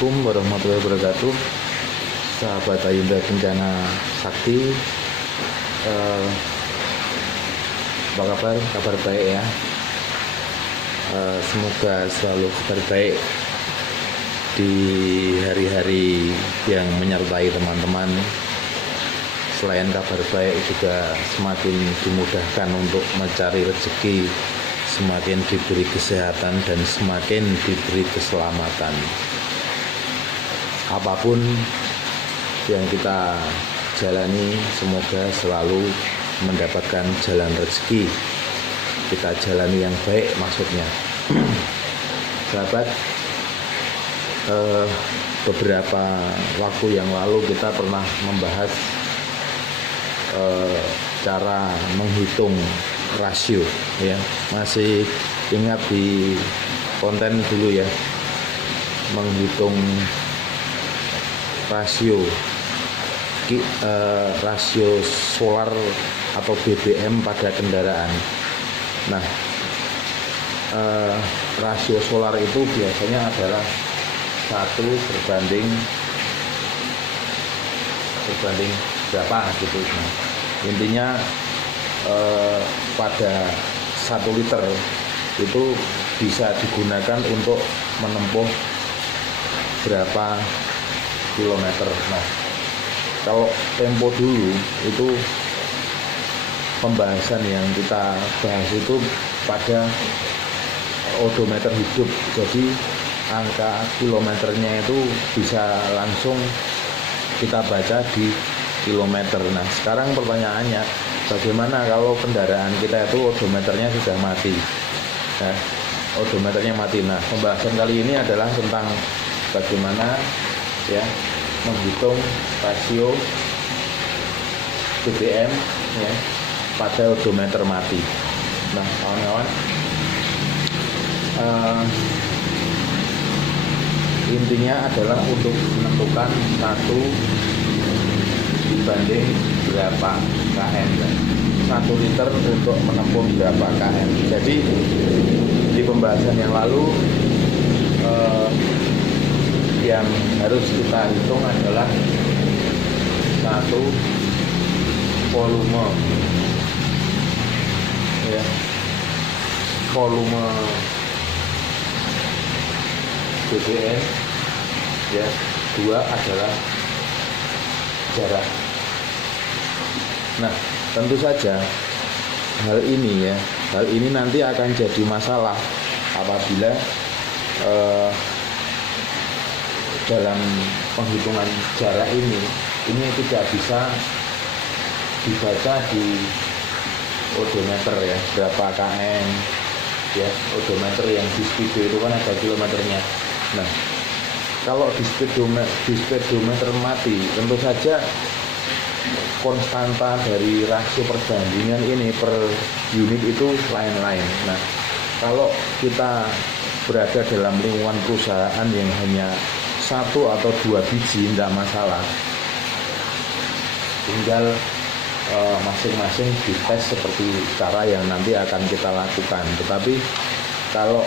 Assalamualaikum warahmatullahi wabarakatuh. Sahabat Ayunda Kencana Sakti, apa kabar? Kabar baik ya. Semoga selalu kabar baik di hari-hari yang menyertai teman-teman. Selain kabar baik juga semakin dimudahkan untuk mencari rezeki, semakin diberi kesehatan dan semakin diberi keselamatan. Apapun yang kita jalani, semoga selalu mendapatkan jalan rezeki. Kita jalani yang baik maksudnya. Sahabat, beberapa waktu yang lalu kita pernah membahas cara menghitung rasio ya. Masih ingat di konten dulu ya, menghitung rasio solar atau BBM pada kendaraan. Nah, rasio solar itu biasanya adalah 1 berbanding berapa gitu. Nah, intinya pada 1 liter itu bisa digunakan untuk menempuh berapa kilometer. Nah, kalau tempo dulu itu pembahasan yang kita bahas itu pada odometer hidup. Jadi angka kilometernya itu bisa langsung kita baca di kilometer. Nah, sekarang pertanyaannya, bagaimana kalau kendaraan kita itu odometernya sudah mati? Nah, odometernya mati. Nah, pembahasan kali ini adalah tentang bagaimana ya menghitung rasio BBM ya pada odometer mati. Nah, kawan-kawan, intinya adalah untuk menentukan 1 dibanding berapa km, 1 liter untuk menempuh berapa km. Jadi di pembahasan yang lalu yang harus kita hitung adalah 1 volume ya, volume BBM ya. 2 adalah jarak. Nah, tentu saja hal ini nanti akan jadi masalah apabila dalam penghitungan jarak ini tidak bisa dibaca di odometer ya, berapa km ya. Odometer yang di speedo itu kan ada kilometernya. Nah, kalau di speedometer mati, tentu saja konstanta dari rasio perbandingan ini per unit itu lain-lain. Nah, kalau kita berada dalam lingkungan perusahaan yang hanya 1 atau 2 biji, tidak masalah, tinggal masing-masing dites seperti cara yang nanti akan kita lakukan. Tetapi kalau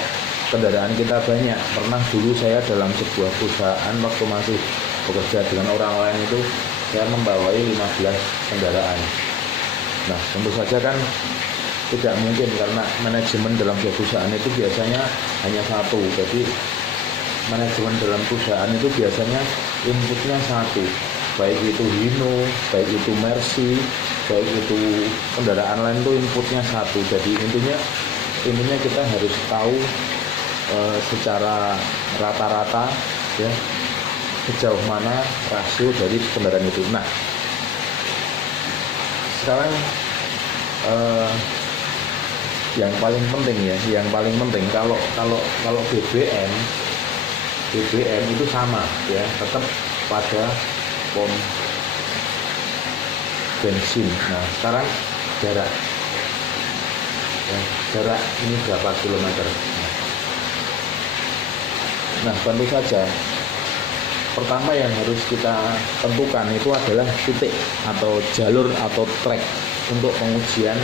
kendaraan kita banyak, pernah dulu saya dalam sebuah perusahaan waktu masih bekerja dengan orang lain itu saya membawai 15 kendaraan. Nah, tentu saja kan tidak mungkin karena manajemen dalam sebuah perusahaan itu biasanya hanya 1. Jadi manajemen dalam perusahaan itu biasanya inputnya 1, baik itu Hino, baik itu Mercy, baik itu kendaraan lain itu inputnya 1. Jadi intinya kita harus tahu secara rata-rata ya sejauh mana rasio dari kendaraan itu. Nah, sekarang yang paling penting kalau BBM itu sama ya, tetap pada pom bensin. Nah, sekarang jarak ini berapa kilometer? Nah, tentu saja pertama yang harus kita tentukan itu adalah titik atau jalur atau trek untuk pengujian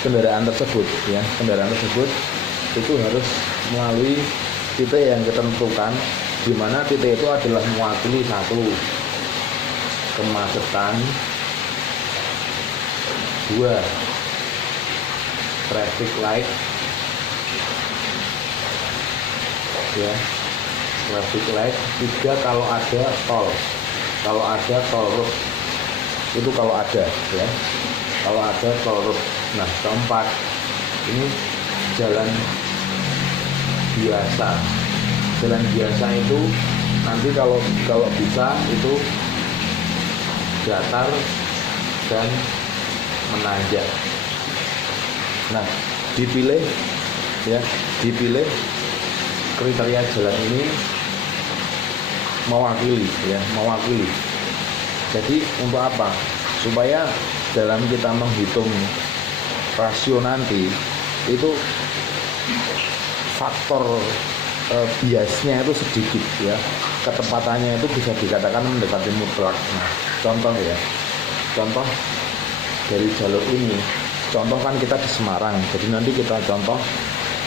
kendaraan tersebut ya. Kendaraan tersebut itu harus melalui titik yang kita tentukan, di mana titik itu adalah mewakili satu kemacetan, dua traffic light, ya traffic light, tiga kalau ada tol road, itu kalau ada ya, kalau ada tol road. Nah, keempat ini jalan biasa itu nanti kalau bisa itu datar dan menanjak. Nah, dipilih kriteria jalan ini mewakili. Jadi untuk apa? Supaya dalam kita menghitung rasio nanti itu faktor biasnya itu sedikit ya, ketepatannya itu bisa dikatakan mendekati mutlak. Nah, contoh dari jalur ini, contoh kan kita di Semarang, jadi nanti kita contoh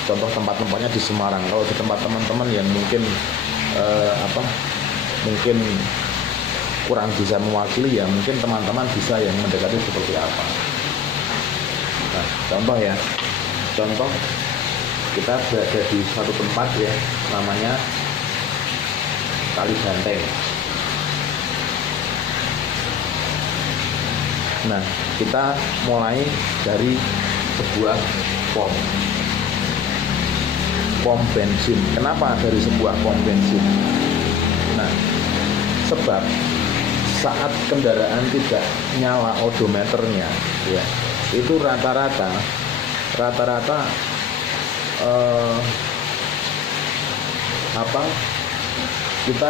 tempat-tempatnya di Semarang. Kalau di tempat teman-teman yang mungkin mungkin kurang bisa mewakili, ya mungkin teman-teman bisa yang mendekati seperti apa. Nah, contoh kita berada di suatu tempat ya, namanya Kali Banteng. Nah, kita mulai dari sebuah pom bensin. Kenapa dari sebuah pom bensin? Nah, sebab saat kendaraan tidak nyala odometernya ya, itu rata-rata kita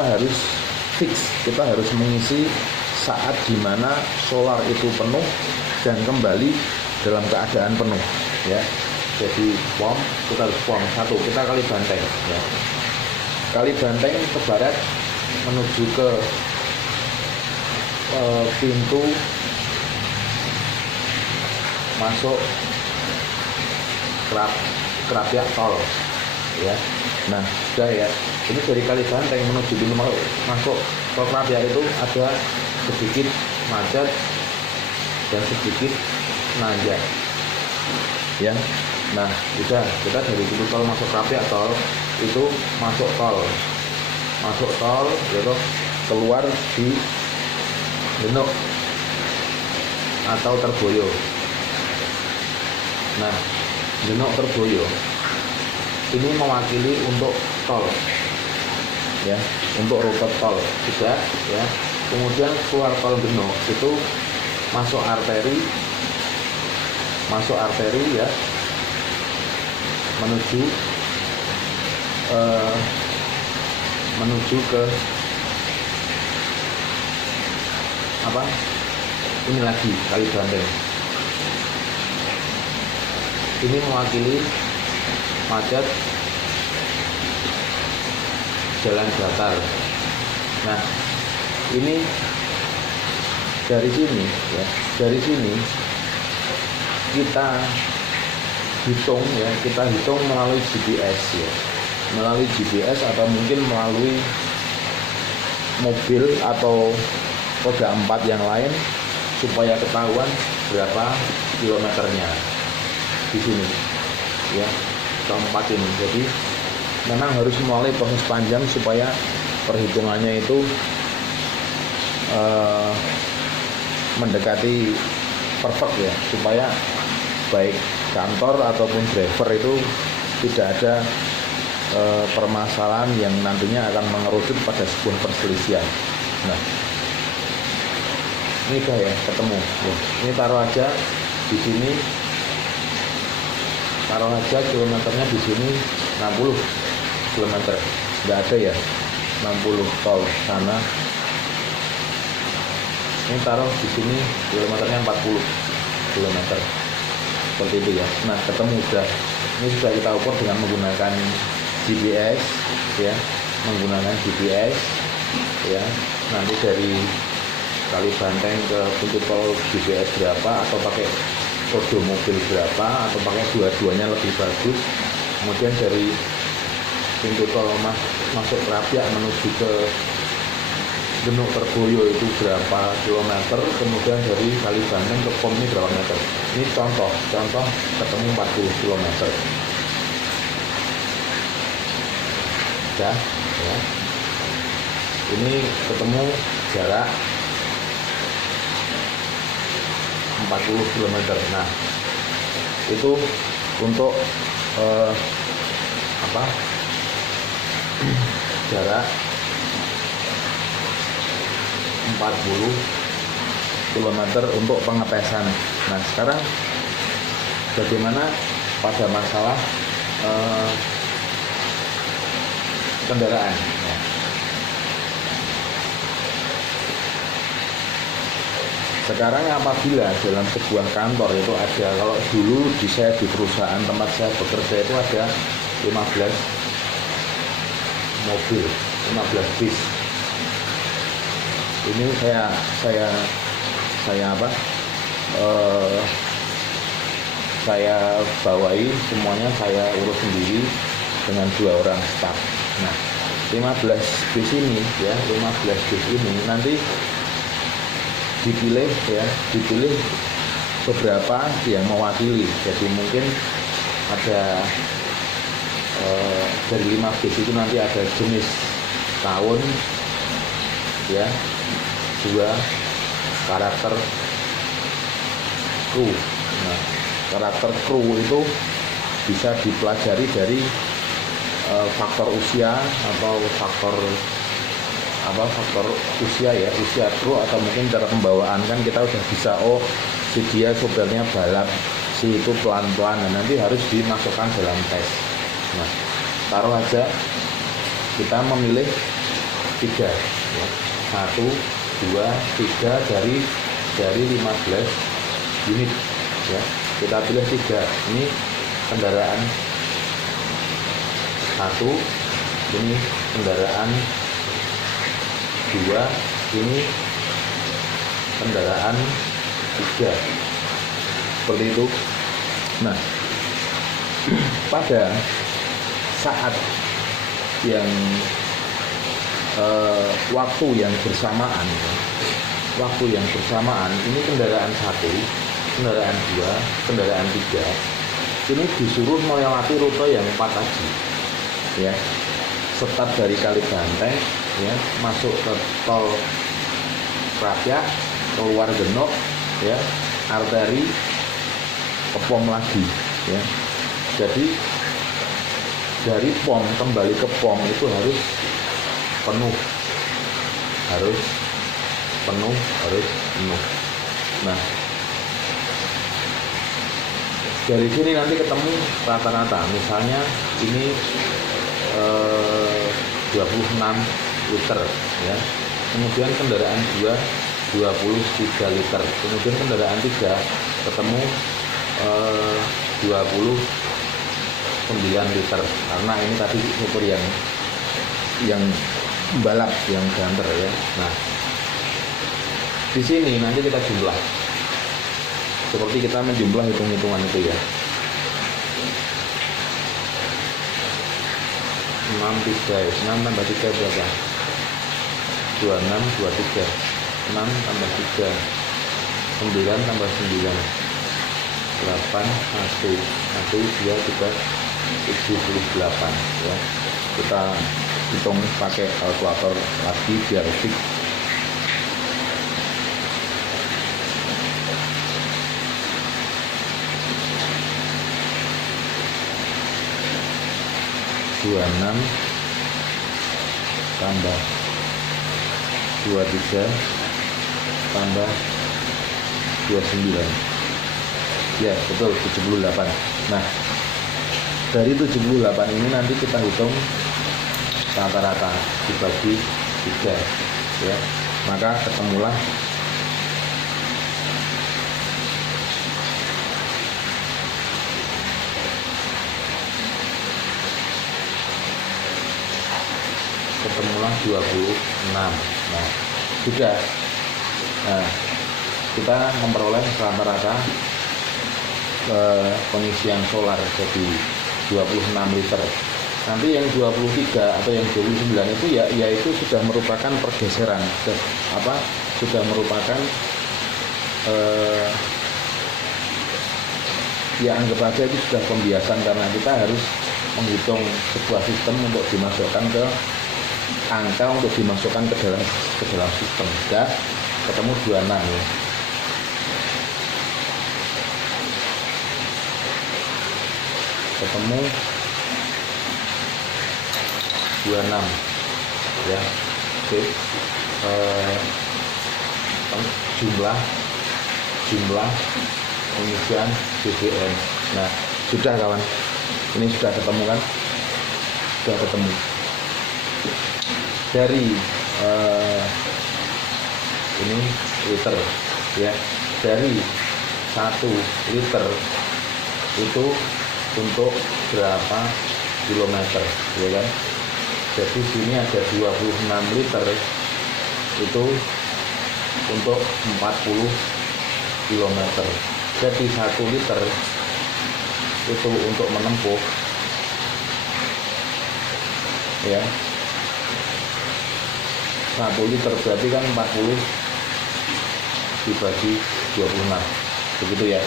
harus mengisi saat dimana solar itu penuh dan kembali dalam keadaan penuh ya. Jadi kita harus satu, kita Kali Banteng ya. Kali Banteng ke barat menuju ke pintu masuk Krapyak tol ya. Nah, sudah ya. Ini dari Kali Banteng menuju pintu masuk ke Krapyak itu ada sedikit macet dan sedikit nanjak ya. Nah, kita dari pintu tol masuk Krapyak tol itu masuk tol gitu, keluar di Genuk atau Terboyo. Nah, Genuk Terboyo ini mewakili untuk tol ya, untuk rute tol juga ya. Kemudian keluar tol Genuk itu masuk arteri ya, menuju ke ini lagi Kali Banteng. Ini mewakili macet jalan datar. Nah, ini dari sini kita hitung melalui GPS ya, melalui GPS atau mungkin melalui mobil atau roda 4 yang lain, supaya ketahuan berapa kilometernya di sini ya, keempat ini. Jadi memang harus mulai proses panjang supaya perhitungannya itu mendekati perfect ya, supaya baik kantor ataupun driver itu tidak ada permasalahan yang nantinya akan mengerucut pada sebuah perselisihan. Nah, ini udah ya ketemu ya. Ini taruh aja di sini, kilometernya di sini 60 kilometer, nggak ada ya 60 tol sana. Ini taruh di sini kilometernya 40 kilometer, seperti itu ya. Nah, ketemu udah. Ini sudah kita ukur dengan menggunakan GPS ya, ya. Nanti dari Kali Banteng ke pintu tol GPS berapa, atau pakai kode mobil berapa, atau pakai dua-duanya lebih bagus. kemudian dari pintu tol masuk Krapyak menuju ke Genuk Terboyo itu berapa kilometer, kemudian dari Kalibanteng ke POM ini berapa meter. Ini contoh ketemu 40 kilometer. Ya, ya. Ini ketemu jarak 40 kilometer. Nah, itu untuk jarak 40 kilometer untuk pengetesan. Nah, sekarang bagaimana pada masalah kendaraan? Ya. Sekarang apabila dalam sebuah kantor itu ada, kalau dulu saya di perusahaan tempat saya bekerja itu ada 15 mobil, 15 bis. Ini saya bawai semuanya, saya urus sendiri dengan 2 orang staf. Nah, 15 bis ini nanti dipilih beberapa yang mewakili. Jadi mungkin ada dari 5 bis itu nanti ada jenis tahun, ya, 2 karakter kru. Nah, karakter kru itu bisa dipelajari dari faktor usia atau faktor usia, ya, usia kru, atau mungkin cara pembawaan. Kan kita udah bisa, si dia sopirnya balap, si itu pelan-pelan. Nah, nanti harus dimasukkan dalam tes. Nah, taruh aja kita memilih 3, ya. 1, 2, 3 dari 15 unit, ya. Kita pilih 3. Ini kendaraan 1, ini kendaraan 2, ini kendaraan 3, seperti itu. Nah, pada saat yang waktu yang bersamaan, ini kendaraan 1, kendaraan 2, kendaraan 3 ini disuruh melewati rute yang 4 tadi, ya. Start dari Kalibanteng, ya, masuk ke tol Krapyak, keluar Genuk, ya, arteri ke POM lagi, ya. Jadi dari POM kembali ke POM itu harus penuh. Nah, dari sini nanti ketemu rata-rata, misalnya ini 26 liter, ya. Kemudian kendaraan 2 23 liter. Kemudian kendaraan 3 ketemu 29 liter. Karena ini tadi sopir yang balap, yang ganter, ya. Nah, di sini nanti kita jumlah. Seperti kita menjumlah hitung-hitungan itu, ya. 6 tambah 3 berapa? 26, 23. 6 tambah 3, 9 tambah 9, 8, 1, 2, 3, 78, ya. Kita hitung pakai kalkulator lagi biar fix. Dua 6 tambah 23 tambah 29, ya, betul, 78. Nah, dari 78 ini nanti kita hitung rata-rata dibagi 3, ya, maka ketemulah ketemulah 26. Nah, sudah. Nah, kita memperoleh rata-rata pengisian solar. Jadi 26 liter. Nanti yang 23 atau yang 29 itu yaitu sudah merupakan pergeseran, sudah merupakan ya anggap aja itu sudah pembiasan, karena kita harus menghitung sebuah sistem untuk dimasukkan ke angka untuk dimasukkan ke dalam sistem. Sudah ketemu 26 ya. Ketemu 26 ya. Oke. Jumlah pengisian BBM. Nah, sudah kawan. Ini sudah ketemu kan? Sudah ketemu. Dari ini liter ya. Dari 1 liter itu untuk berapa kilometer ya kan? Jadi sini ada 26 liter itu untuk 40 kilometer. Jadi 1 liter itu untuk menempuh ya 1 liter berarti kan 40 dibagi 26 begitu ya,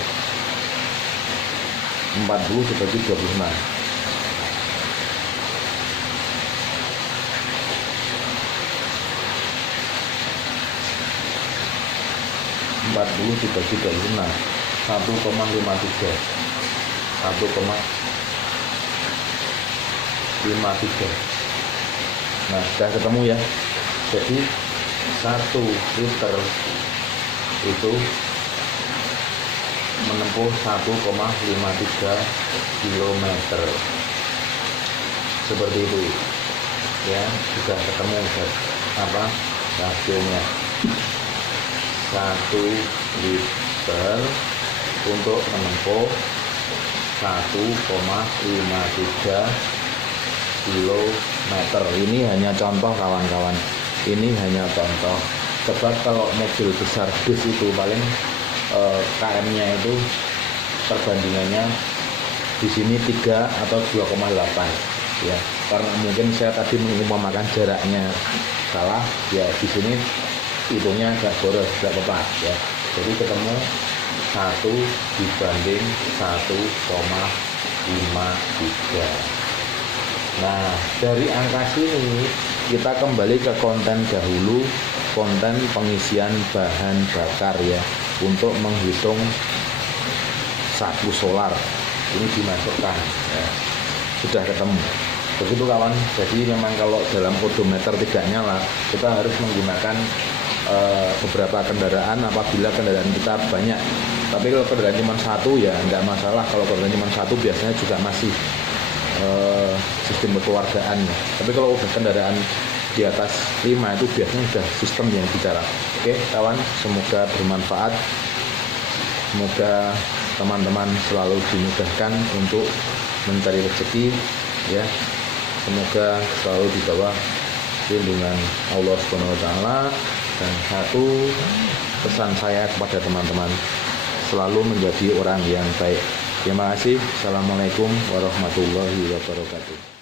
40 dibagi 26. Dibagi 26 1,53. Nah, sudah ketemu ya. Jadi 1 liter itu menempuh 1,53 kilometer. Seperti itu ya, sudah ketemu hasilnya. 1 liter untuk menempuh 1,53 kilometer. Ini hanya contoh kawan-kawan. Ini hanya contoh. Coba kalau mobil besar bus itu paling KM-nya itu perbandingannya di sini 3 atau 2,8 ya. Karena mungkin saya tadi mengumpamakan jaraknya salah ya, di sini hitungnya agak boros, tidak apa-apa ya. Jadi ketemu 1 dibanding 1,53. Nah, dari angka sini kita kembali ke konten dahulu, konten pengisian bahan bakar ya, untuk menghitung saku solar. Ini dimasukkan ya. Sudah ketemu. Begitu kawan. Jadi memang kalau dalam odometer tidak nyala, kita harus menggunakan beberapa kendaraan apabila kendaraan kita banyak. Tapi kalau kendaraan cuma 1 ya enggak masalah. Kalau kendaraan cuma 1 biasanya juga masih sistem kekeluargaan. Tapi kalau udah kendaraan di atas 5 itu biasanya sudah sistem yang bicara. Oke kawan, semoga bermanfaat. Semoga teman-teman selalu dimudahkan untuk mencari rezeki ya. Semoga selalu di bawah lindungan Allah SWT. Dan satu pesan saya kepada teman-teman, selalu menjadi orang yang baik. Terima kasih. Assalamualaikum warahmatullahi wabarakatuh.